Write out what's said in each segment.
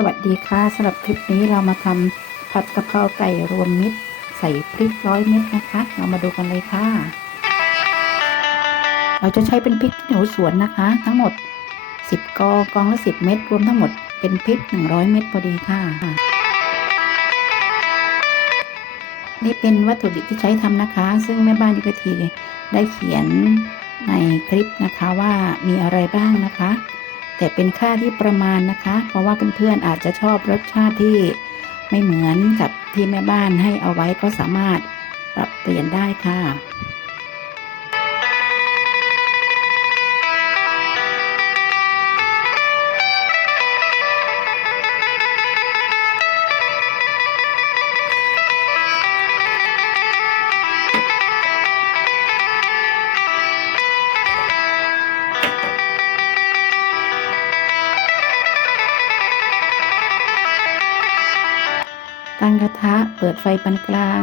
สวัสดีค่ะสำหรับคลิปนี้เรามาทำผัดกะเพราไก่รวมมิตร ใส่พริกร้อยเม็ดนะคะ เรามาดูกันเลยค่ะ เราจะใช้เป็นพริกขี้หนูสวนนะคะ ทั้งหมด 10กอกองละ 10 เม็ดรวมทั้งหมดเป็นพริก 100 เม็ดพอดีค่ะ นี่เป็นวัตถุดิบที่ใช้ทำนะคะ ซึ่งแม่บ้านยุกทีได้เขียนในคลิปนะคะว่ามีอะไรบ้างนะคะ แต่เป็นค่าที่ประมาณนะคะ เพราะว่าเพื่อนๆอาจจะชอบรสชาติที่ไม่เหมือนกับที่แม่บ้านให้เอาไว้ก็สามารถปรับเปลี่ยนได้ค่ะ กระทะ เปิดไฟปานกลาง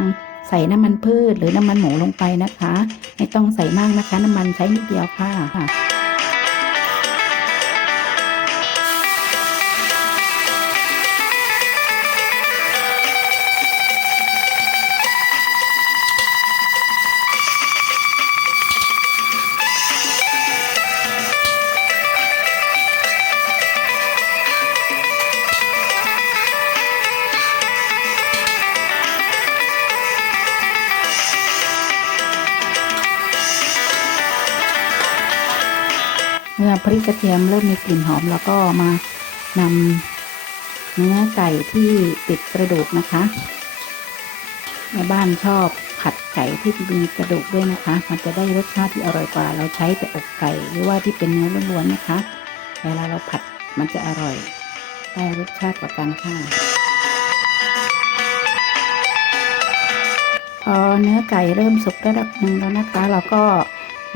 ใส่น้ำมันพืชหรือน้ำมันหมูลงไปนะคะ ไม่ต้องใส่มากนะคะ น้ำมันใช้นิดเดียวค่ะ เมื่อพริกกระเทียมเริ่มมีกลิ่นหอมแล้วก็มานำเนื้อไก่ที่ติดกระดูกนะคะแม่บ้านชอบผัดไก่ที่มีกระดูกด้วยนะคะ มันจะได้รสชาติที่อร่อยกว่า เราใช้แต่อกไก่หรือว่าที่เป็นเนื้อล้วนๆนะคะ เวลาเราผัดมันจะอร่อยได้รสชาติกว่ากันค่ะพอเนื้อไก่เริ่มสุกระดับหนึ่งแล้วนะคะ เราก็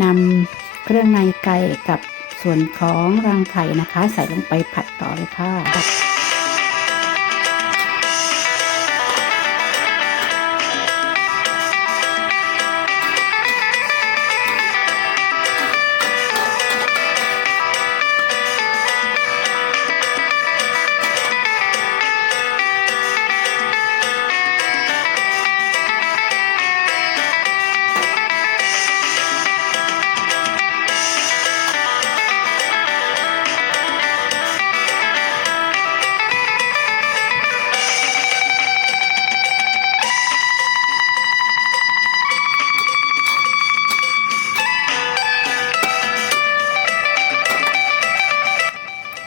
นำเครื่องในไก่กับ ส่วนของรังไข่นะคะ ใส่ลงไปผัดต่อเลยค่ะ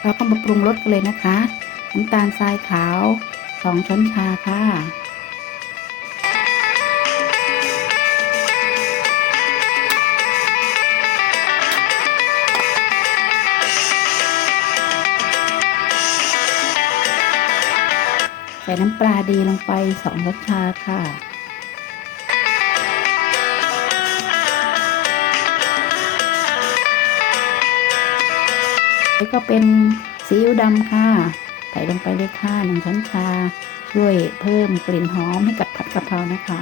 เราก็มาปรุงรสกันเลยนะคะน้ำตาลทรายขาว 2 ช้อนชาค่ะใส่น้ำปลาดีลงไป2ช้อนชาค่ะ แล้วก็เป็นซีอิ๊วดำค่ะ ใส่ลงไปเลยค่ะหนึ่งช้อนชาช่วยเพิ่มกลิ่นหอมให้กับผัดกะเพรานะคะ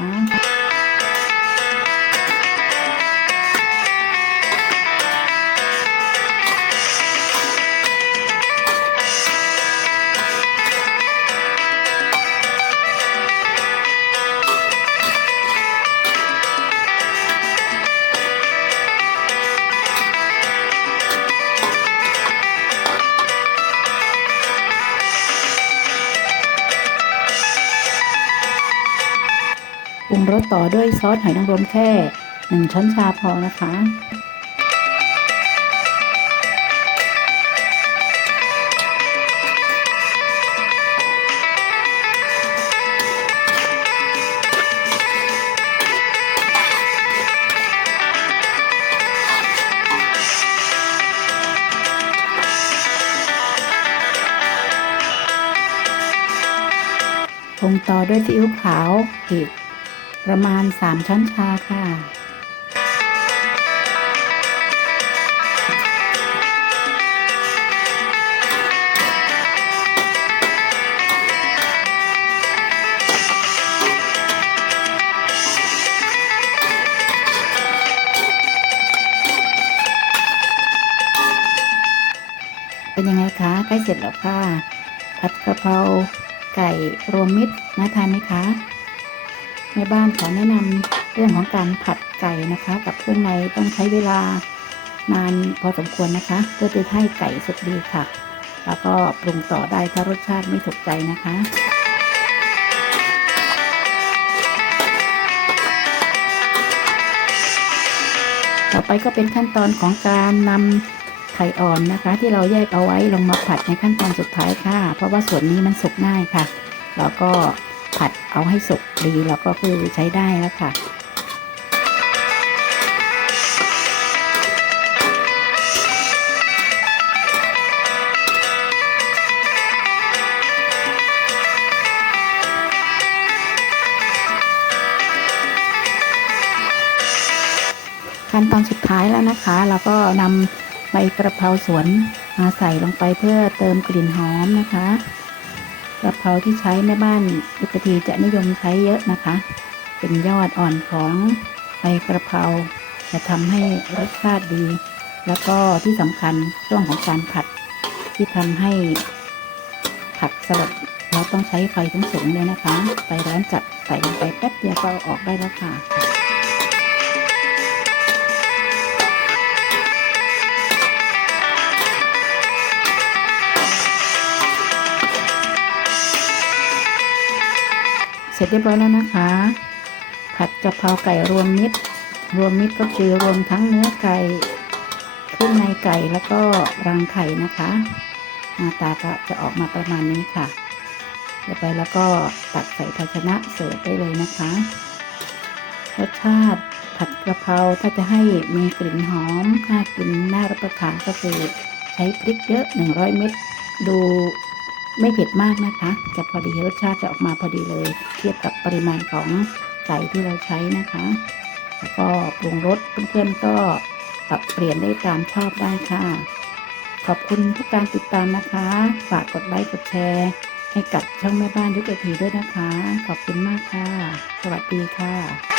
รุงรสต่อด้วยซอสหอยนางรมแค่หนึ่งช้อนชาพอนะคะปรุงต่อด้วยซีอิ๊วขาวอีก ประมาณ 3 ช้อนชาค่ะ เป็นยังไงคะใกล้เสร็จแล้วค่ะ ผัดกะเพราไก่รวมมิตรน่าทานไหมคะ แม่บ้านขอแนะนำเรื่องของการผัดไก่นะคะ กับเครื่องในต้องใช้เวลานานพอสมควรนะคะ เพื่อจะให้ไก่สุกดีค่ะ แล้วก็ปรุงต่อได้ถ้ารสชาติไม่ถูกใจนะคะต่อไปก็เป็นขั้นตอนของการนำไข่อ่อนนะคะ ที่เราแยกเอาไว้ลงมาผัดในขั้นตอนสุดท้ายค่ะ เพราะว่าส่วนนี้มันสุกง่ายค่ะ แล้วก็ ผัดเอาให้สุกดีแล้วก็คือใช้ได้แล้วค่ะขั้นตอนสุดท้ายแล้วนะคะ เราก็นำใบกระเพราสวนมาใส่ลงไปเพื่อเติมกลิ่นหอมนะคะ กระเพราที่ใช้แม่บ้านยุกทีจะนิยมใช้เยอะนะคะ เป็นยอดอ่อนของใบกระเพราจะทำให้รสชาติดี แล้วก็ที่สำคัญช่วงของการผัดที่ทำให้ผักสลัดเราต้องใช้ไฟสูงๆเลยนะคะ ไฟร้อนจัดใส่ลงไปแป๊บเดียวก็เอาออกได้แล้วค่ะ ร็จเรียบร้อยแล้วนะคะ ผัดกะเพราไก่รวมมิตร รวมมิตรก็คือรวมทั้งเนื้อไก่เครื่องในไก่แล้วก็รังไข่นะคะหน้าตาก็จะออกมาประมาณนี้ค่ะเรียบร้อยแล้วก็ตักใส่ภาชนะเสิร์ฟได้เลยนะคะ รสชาติผัดกะเพราถ้าจะให้มีกลิ่นหอมน่ากินน่ารับประทานก็คือใช้พริกเยอะ 100 เม็ดดู ไม่เผ็ดมากนะคะ จะพอดีรสชาติจะออกมาพอดีเลย เทียบกับปริมาณของไก่ที่เราใช้นะคะ แล้วก็ปรุงรสเพื่อนๆก็ปรับเปลี่ยนได้ตามชอบได้ค่ะ ขอบคุณทุกการติดตามนะคะ ฝากกดไลค์กดแชร์ให้กับช่องแม่บ้านยุกทีด้วยนะคะ ขอบคุณมากค่ะ สวัสดีค่ะ